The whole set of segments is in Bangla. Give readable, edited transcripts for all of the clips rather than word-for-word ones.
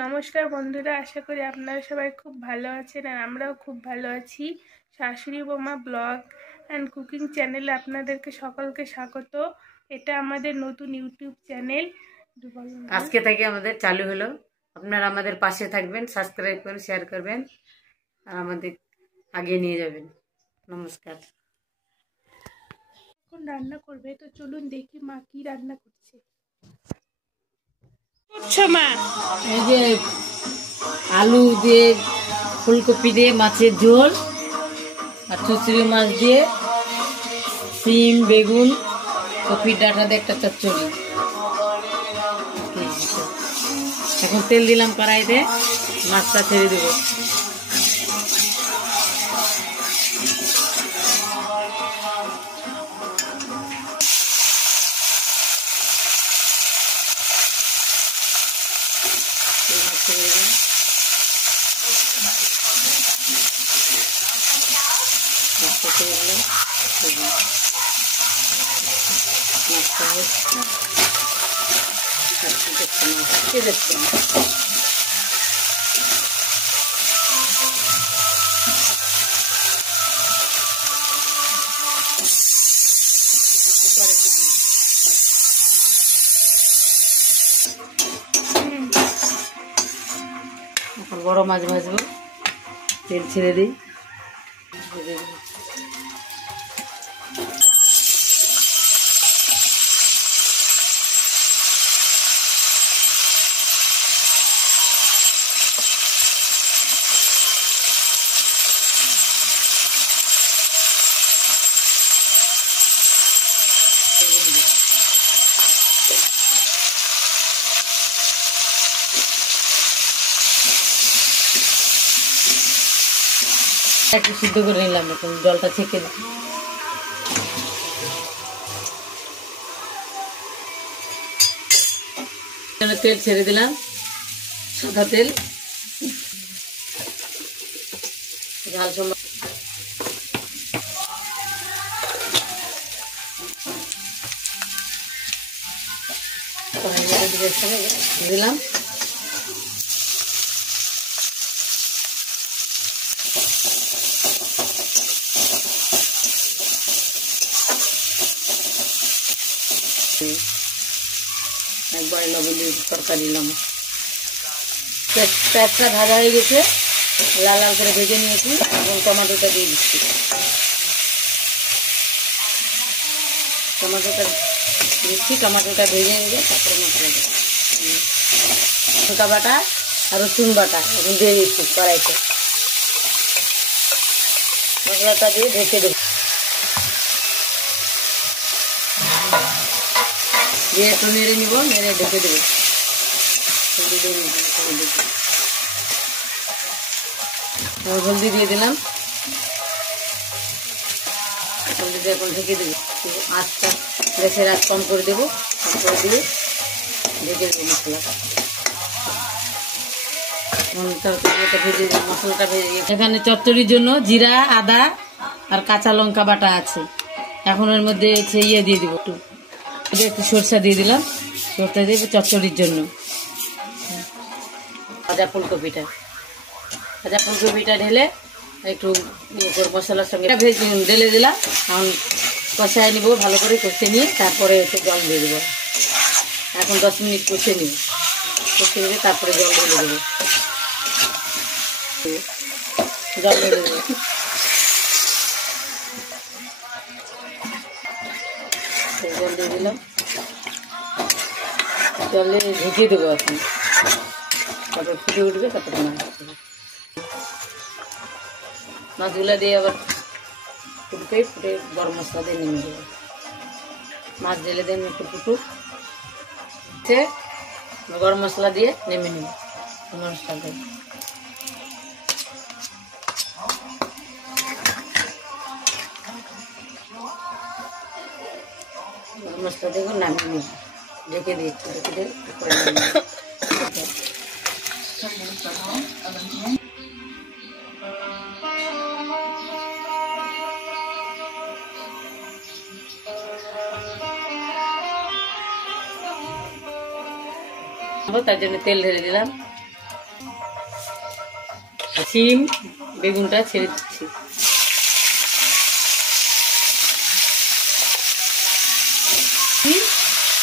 নমস্কার বন্ধুরা, আশা করি আপনারা সবাই খুব ভালো আছেন আর আমরাও খুব ভালো আছি। শাশুড়ি বৌমা ব্লগ অ্যান্ড কুকিং চ্যানেলে আপনাদেরকে সকলকে স্বাগত। এটা আমাদের নতুন ইউটিউব চ্যানেল। আজকে থেকে আমাদের চালু হলো। আপনারা আমাদের পাশে থাকবেন, সাবস্ক্রাইব করবেন, শেয়ার করবেন আর আমাদের আগিয়ে নিয়ে যাবেন। নমস্কার। এখন রান্না করবে, তো চলুন দেখি মা কি রান্না করছে। মা এই যে আলু দিয়ে, ফুলকপি দিয়ে মাছের ঝোল, আর চুচড়ি মাছ দিয়ে, সিম, বেগুন, কপির ডাঁটা দিয়ে একটা চচ্চড়ি। এখন তেল দিলাম কড়াইতে, মাছটা ছেড়ে দেবো। এখন বড় মাছ ভাজবো, তেল ছেড়ে দিই। একটু সিদ্ধ করে নিলাম, এখন জলটা ছেঁকে দিই। তেল ছেড়ে দিলাম, সাদা তেল, ঝাল সময় দিলাম। একবার লবণ দিয়ে তরকারি দিলাম। পেঁয়াজটা ভাজা হয়ে গেছে, লাল লাল করে ভেজে নিয়েছি, এবং টমেটোটা দিয়ে দিচ্ছি। টমেটোটা দিচ্ছি, টমেটোটা ভেজে নিয়ে তারপরে মশলা দেবো। লঙ্কা বাটা আর রসুন বাটা এখন দিয়ে দিচ্ছি কড়াইতে। মশলাটা দিয়ে ঢেকে দেবো, দিয়ে একটু নেড়ে নিব, নেড়ে ঢেকে দেবো। হলদি দিয়ে দিলাম, হলদি দিয়ে এখন ঢেকে দেবো। আঁচটা গ্যাসের আঁচ কম করে দেবো, কম করে দিয়ে ঢেকে দেবো মশলাটা। ভেজে মশলাটা ভেজে, এখানে চচ্চড়ির জন্য জিরা, আদা আর কাঁচা লঙ্কা বাটা আছে। এখন এর মধ্যে ইয়ে দিয়ে দিব, একটু সরষা দিয়ে দিলাম, সরষা দিয়ে চচ্চড়ির জন্য। ভাজা ফুলকপিটা ঢেলে একটু মশলার সঙ্গে ঢেলে দিলাম। এখন কষায় নিব, ভালো করে কষে নিয়ে তারপরে একটু জল দিয়ে দেবো। এখন 10 মিনিট কষে নিব, কষে নিয়ে তারপরে জল দিয়ে দেবো। জল দিয়ে দেবো, জল দিয়ে দিলাম, জলে ঢেকে দেবো। এখন তারপর ফুটে উঠবে, তারপরে মাছগুলা দিয়ে আবার ফুটে গরম মশলা দিয়ে নেমে দেবো। মাছ ঢেলে দেন একটু ফুটুক, গরম মশলা দিয়ে নেমে নেব। মশলা দিয়ে গরম মশলা দিয়ে নামিয়ে নেব, ঢেকে দিয়ে তার জন্য তেল ঢেলে দিলাম। সিম বেগুনটা ছেড়ে দিচ্ছি।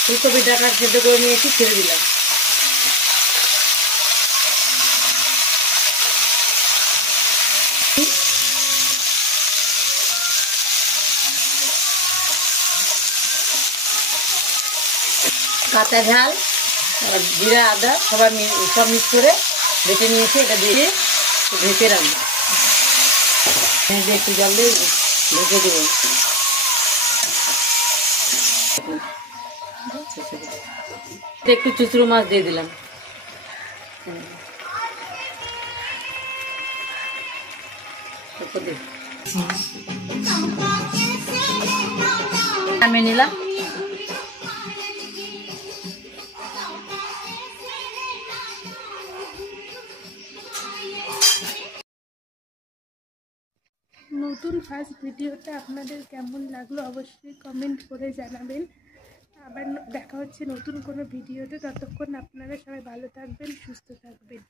ফুলকপি ডাকা সেদ্ধ করে নিয়েছি, ছেড়ে দিলাম। কাঁচা ঝাল আর জিরা আদা সব মিক্স করে বেটে নিয়েছি, এটা দিয়ে ঢেকে রাখবো। একটু জল দিয়ে ঢেকে দেবো। একটু চুচড়ো মাছ দিয়ে দিলাম। নামিয়ে নিলাম। নতুন ফার্স্ট ভিডিওটা আপনাদের কেমন লাগলো অবশ্যই কমেন্ট করে জানাবেন। আবার দেখা হচ্ছে নতুন কোনো ভিডিওতে। ততক্ষণ আপনারা সবাই ভালো থাকবেন, সুস্থ থাকবেন।